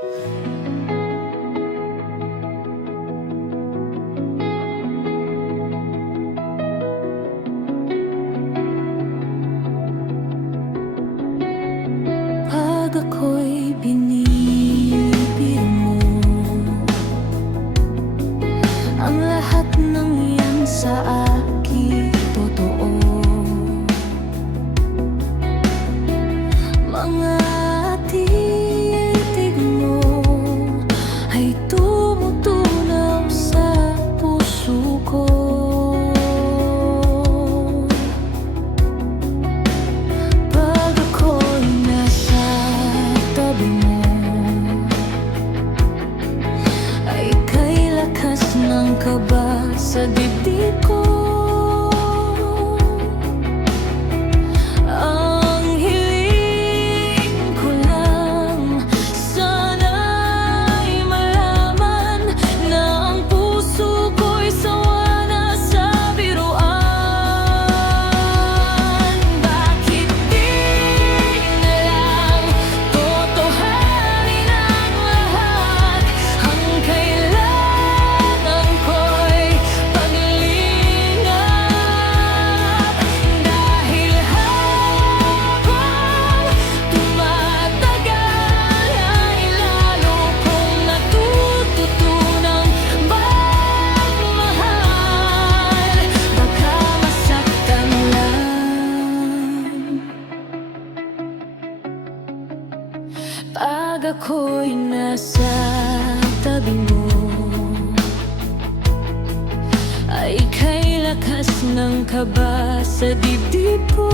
Pag ako'y binibiro mo, ang lahat ng yan sa akin totoo. Mga titig mo ay tumutunaw sa puso ko. Pag ako'y nasa tabi mo, ay kay lakas ng kaba sa dibdib ko. Pag ako'y nasa tabi mo, ay kay lakas ng kaba sa dibdib ko.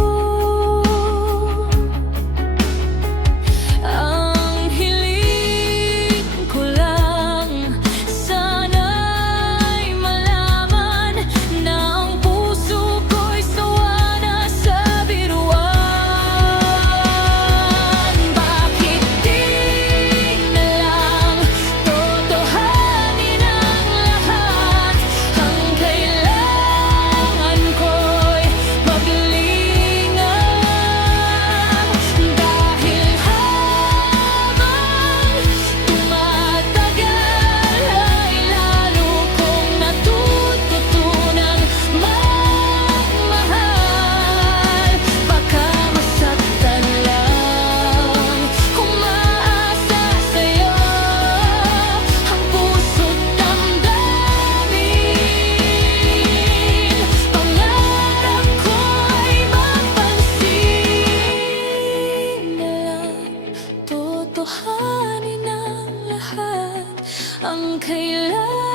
Ang hiling ko lang, sana'y malaman na ang puso ko'y sawa na sa biruan. Totohanin ang lahat, ang kailangan.